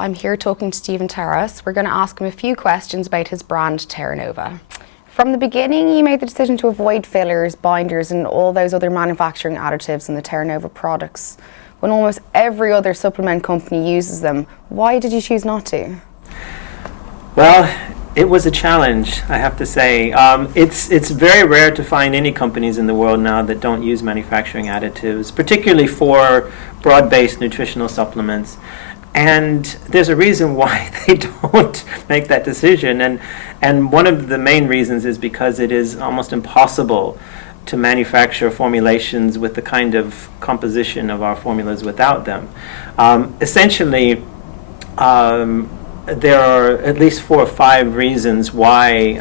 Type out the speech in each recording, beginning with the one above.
I'm here talking to Stephen Terrass. We're going to ask him a few questions about his brand Terra Nova. From the beginning, you made the decision to avoid fillers, binders and all those other manufacturing additives in the Terra Nova products. When almost every other supplement company uses them, why did you choose not to? Well, it was a challenge, I have to say. It's very rare to find any companies in the world now that don't use manufacturing additives, particularly for broad-based nutritional supplements. And there's a reason why they don't make that decision. And one of the main reasons is because it is almost impossible to manufacture formulations with the kind of composition of our formulas without them. Essentially, there are at least 4 or 5 reasons why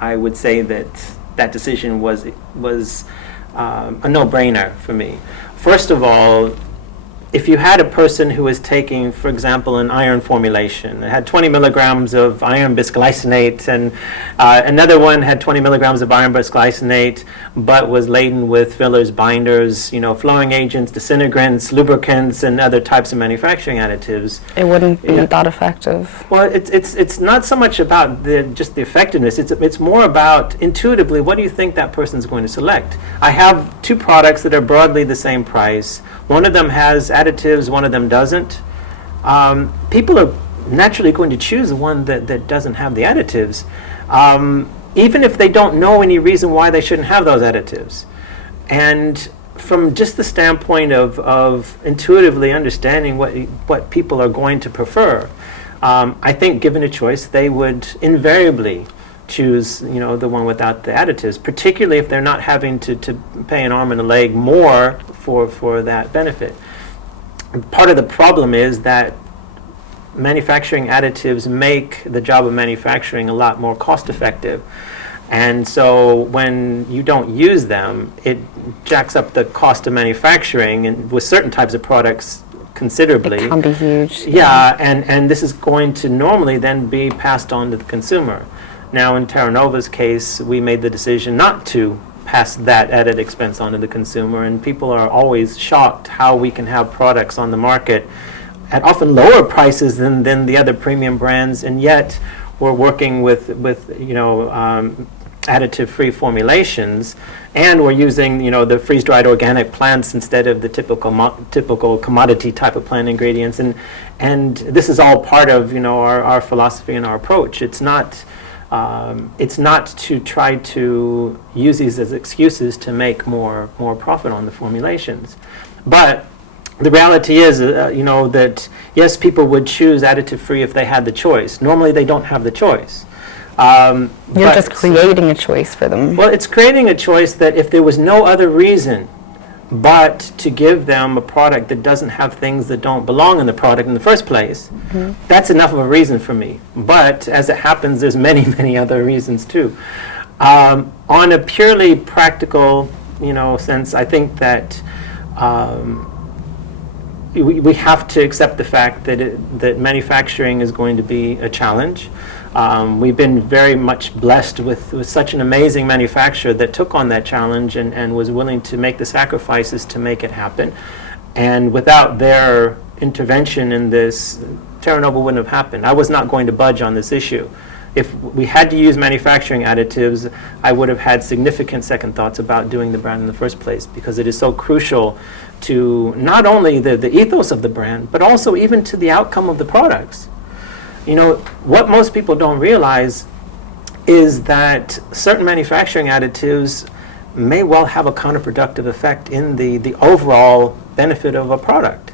I would say that decision was a no-brainer for me. First of all, if you had a person who was taking, for example, an iron formulation, it had 20 milligrams of iron bisglycinate, and another one had 20 milligrams of iron bisglycinate, but was laden with fillers, binders, flowing agents, disintegrants, lubricants, and other types of manufacturing additives. It wouldn't be that effective. Well, it's not so much about just the effectiveness. It's more about intuitively, what do you think that person's going to select? I have 2 products that are broadly the same price. One of them has additives, one of them doesn't. People are naturally going to choose the one that doesn't have the additives, even if they don't know any reason why they shouldn't have those additives. And from just the standpoint of intuitively understanding what people are going to prefer, I think given a choice, they would invariably choose the one without the additives, particularly if they're not having to pay an arm and a leg more for that benefit. Part of the problem is that manufacturing additives make the job of manufacturing a lot more cost effective. And so when you don't use them, it jacks up the cost of manufacturing, and with certain types of products considerably. It can be huge. Yeah, and this is going to normally then be passed on to the consumer. Now, in Terra Nova's case, we made the decision not to pass that added expense on to the consumer, and people are always shocked how we can have products on the market at often lower prices than the other premium brands, and yet we're working with additive-free formulations, and we're using the freeze-dried organic plants instead of the typical commodity type of plant ingredients, and this is all part of our philosophy and our approach. It's not to try to use these as excuses to make more profit on the formulations. But the reality is, that yes, people would choose additive-free if they had the choice. Normally, they don't have the choice. You're just creating a choice for them. Well, it's creating a choice that if there was no other reason but to give them a product that doesn't have things that don't belong in the product in the first place, that's enough of a reason for me. But as it happens, there's many, many other reasons too. On a purely practical, sense, I think that we have to accept the fact that manufacturing is going to be a challenge. We've been very much blessed with such an amazing manufacturer that took on that challenge and was willing to make the sacrifices to make it happen. And without their intervention in this, Terra Nova wouldn't have happened. I was not going to budge on this issue. If we had to use manufacturing additives, I would have had significant second thoughts about doing the brand in the first place, because it is so crucial to not only the ethos of the brand, but also even to the outcome of the products. What most people don't realize is that certain manufacturing additives may well have a counterproductive effect in the overall benefit of a product.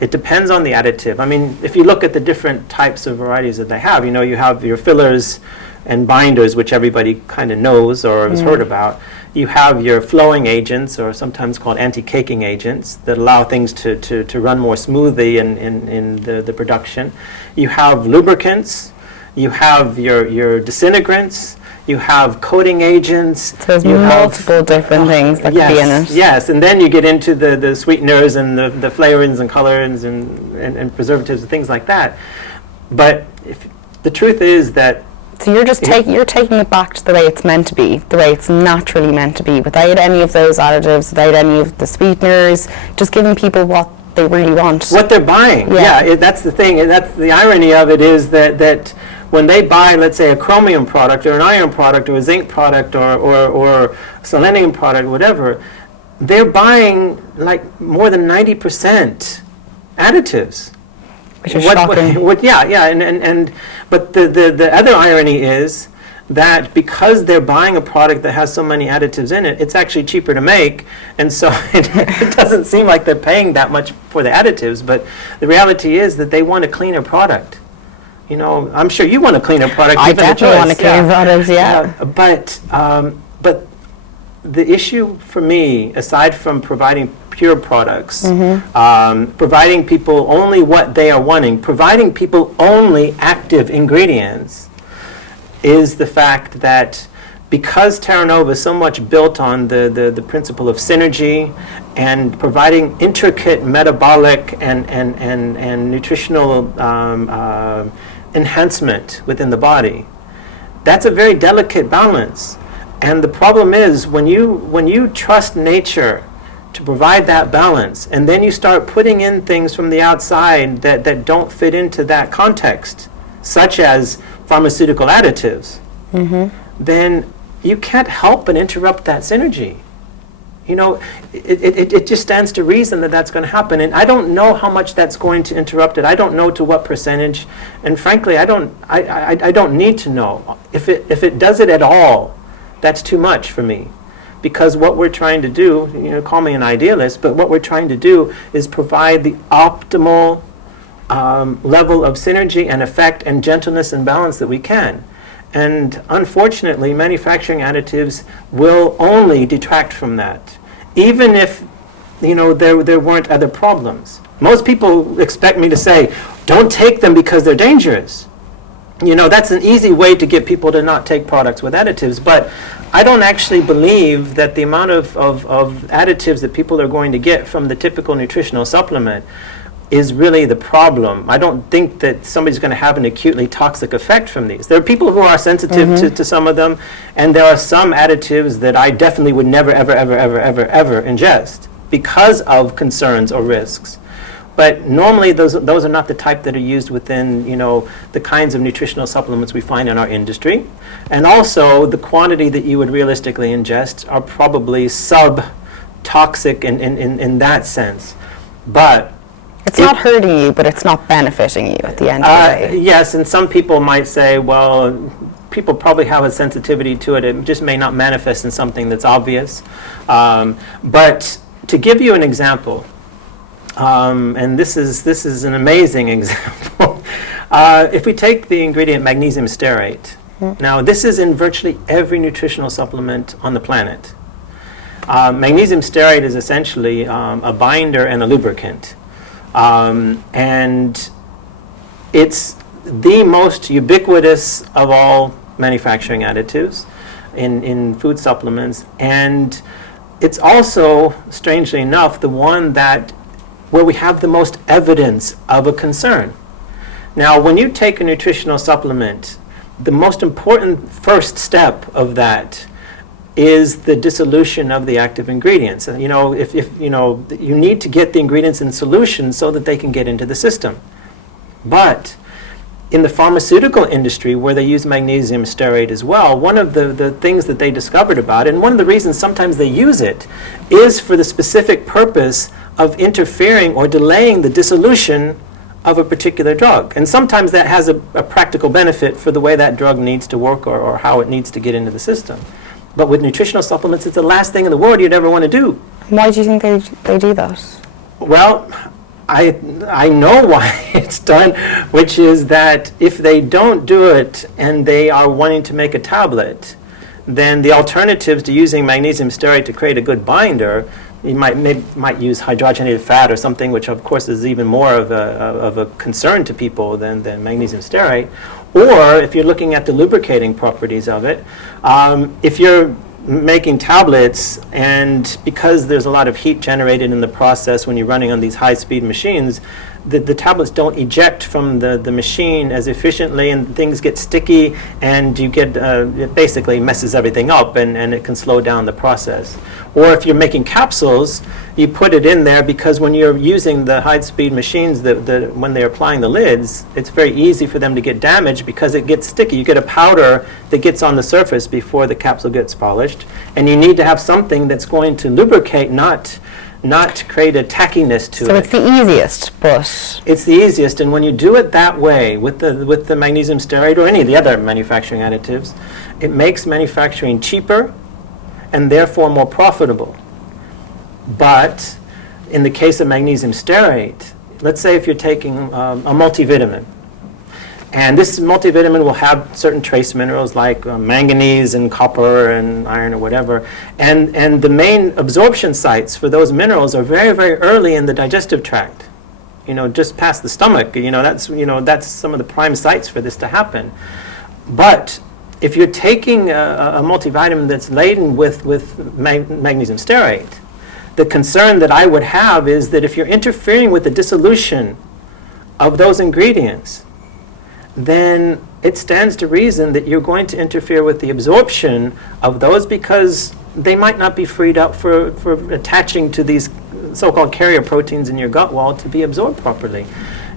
It depends on the additive. I mean, if you look at the different types of varieties that they have, you have your fillers and binders, which everybody kind of knows or has heard about. You have your flowing agents, or sometimes called anti-caking agents, that allow things to run more smoothly in the production. You have lubricants. You have your disintegrants. You have coating agents. So there's multiple different things that could be in it. Yes, and then you get into the sweeteners and the flavorings and colorants and preservatives and things like that. But the truth is that so you're just you're taking it back to the way it's meant to be, the way it's naturally meant to be, without any of those additives, without any of the sweeteners, just giving people what they really want. What they're buying. Yeah, that's the thing. And that's the irony of it, is that when they buy, let's say, a chromium product or an iron product or a zinc product or selenium product, whatever, they're buying like more than 90% additives. Which is shocking. But the other irony is that because they're buying a product that has so many additives in it, it's actually cheaper to make, and so it doesn't seem like they're paying that much for the additives, but the reality is that they want a cleaner product. You know, I'm sure you want a cleaner product. I definitely want a cleaner product, But the issue for me, aside from providing pure products, providing people only what they are wanting, providing people only active ingredients, is the fact that because Terra Nova is so much built on the principle of synergy and providing intricate metabolic and nutritional enhancement within the body, that's a very delicate balance. And the problem is when you trust nature to provide that balance, and then you start putting in things from the outside that don't fit into that context, such as pharmaceutical additives, then you can't help but interrupt that synergy. You know, it just stands to reason that that's going to happen. And I don't know how much that's going to interrupt it. I don't know to what percentage. And frankly, I don't need to know. If it does it at all, that's too much for me. Because what we're trying to do, you know, call me an idealist, but what we're trying to do is provide the optimal level of synergy and effect and gentleness and balance that we can. And unfortunately, manufacturing additives will only detract from that, even if, you know, there weren't other problems. Most people expect me to say, don't take them because they're dangerous. You know, that's an easy way to get people to not take products with additives, but I don't actually believe that the amount of additives that people are going to get from the typical nutritional supplement is really the problem. I don't think that somebody's going to have an acutely toxic effect from these. There are people who are sensitive to some of them, and there are some additives that I definitely would never, ever, ever, ever, ever, ever ingest because of concerns or risks. But normally those are not the type that are used within, you know, the kinds of nutritional supplements we find in our industry. And also the quantity that you would realistically ingest are probably sub-toxic in that sense. But it's not hurting you, but it's not benefiting you at the end of the day. Yes, and some people might say, well, people probably have a sensitivity to it. It just may not manifest in something that's obvious. But to give you an example, and this is an amazing example. If we take the ingredient magnesium stearate, now this is in virtually every nutritional supplement on the planet. Magnesium stearate is essentially a binder and a lubricant. And it's the most ubiquitous of all manufacturing additives in food supplements, and it's also, strangely enough, the one where we have the most evidence of a concern. Now, when you take a nutritional supplement, the most important first step of that is the dissolution of the active ingredients. You know, if you know, you need to get the ingredients in solution so that they can get into the system. But in the pharmaceutical industry, where they use magnesium stearate as well, one of the things that they discovered about it, and one of the reasons sometimes they use it, is for the specific purpose of interfering or delaying the dissolution of a particular drug. And sometimes that has a practical benefit for the way that drug needs to work or how it needs to get into the system. But with nutritional supplements, it's the last thing in the world you'd ever want to do. Why do you think they do that? Well, I know why it's done, which is that if they don't do it and they are wanting to make a tablet, then the alternatives to using magnesium stearate to create a good binder, you might use hydrogenated fat or something, which of course is even more of a concern to people than magnesium stearate. Or if you're looking at the lubricating properties of it, if you're making tablets, and because there's a lot of heat generated in the process when you're running on these high-speed machines, the tablets don't eject from the machine as efficiently, and things get sticky, and you get it basically messes everything up, and it can slow down the process. Or if you're making capsules, you put it in there because when you're using the high-speed machines, when they're applying the lids, it's very easy for them to get damaged because it gets sticky. You get a powder that gets on the surface before the capsule gets polished, and you need to have something that's going to lubricate, not create a tackiness to it. So it's the easiest, but... It's the easiest, and when you do it that way with the magnesium stearate or any of the other manufacturing additives, it makes manufacturing cheaper and therefore more profitable. But in the case of magnesium stearate, let's say if you're taking a multivitamin, and this multivitamin will have certain trace minerals like manganese and copper and iron or whatever, and the main absorption sites for those minerals are very, very early in the digestive tract. Just past the stomach. That's some of the prime sites for this to happen. But if you're taking a multivitamin that's laden with magnesium stearate, the concern that I would have is that if you're interfering with the dissolution of those ingredients, then it stands to reason that you're going to interfere with the absorption of those because they might not be freed up for attaching to these so-called carrier proteins in your gut wall to be absorbed properly.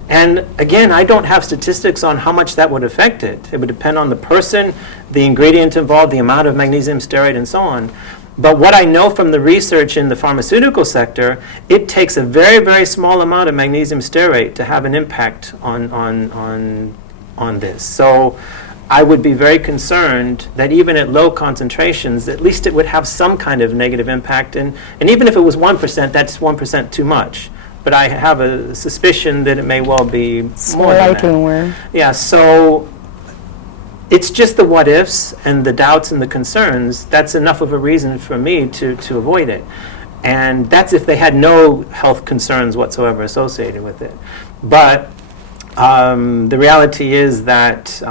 And again, I don't have statistics on how much that would affect it. It would depend on the person, the ingredient involved, the amount of magnesium stearate, and so on. But what I know from the research in the pharmaceutical sector, it takes a very, very small amount of magnesium stearate to have an impact on this. So I would be very concerned that even at low concentrations, at least it would have some kind of negative impact. And even if it was 1%, that's 1% too much. But I have a suspicion that it may well be more than that. Yeah, so it's just the what ifs and the doubts and the concerns. That's enough of a reason for me to avoid it. And that's if they had no health concerns whatsoever associated with it. But the reality is that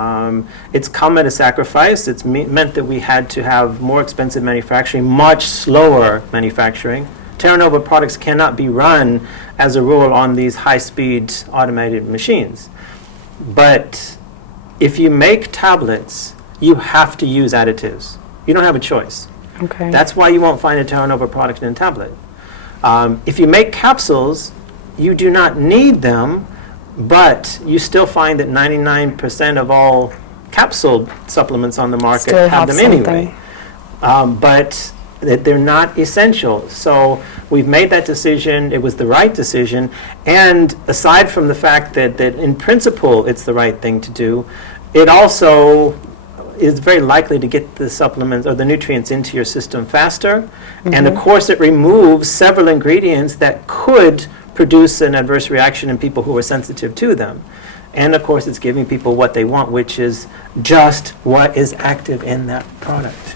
it's come at a sacrifice. It's meant that we had to have more expensive manufacturing, much slower manufacturing. Terranova products cannot be run, as a rule, on these high-speed automated machines. But if you make tablets, you have to use additives. You don't have a choice. Okay. That's why you won't find a Terranova product in a tablet. If you make capsules, you do not need them, but you still find that 99% of all capsule supplements on the market still have them something. anyway. But that they're not essential. So we've made that decision. It was the right decision. And aside from the fact that in principle it's the right thing to do, it also is very likely to get the supplements or the nutrients into your system faster. Mm-hmm. And of course it removes several ingredients that could produce an adverse reaction in people who are sensitive to them. And of course it's giving people what they want, which is just what is active in that product.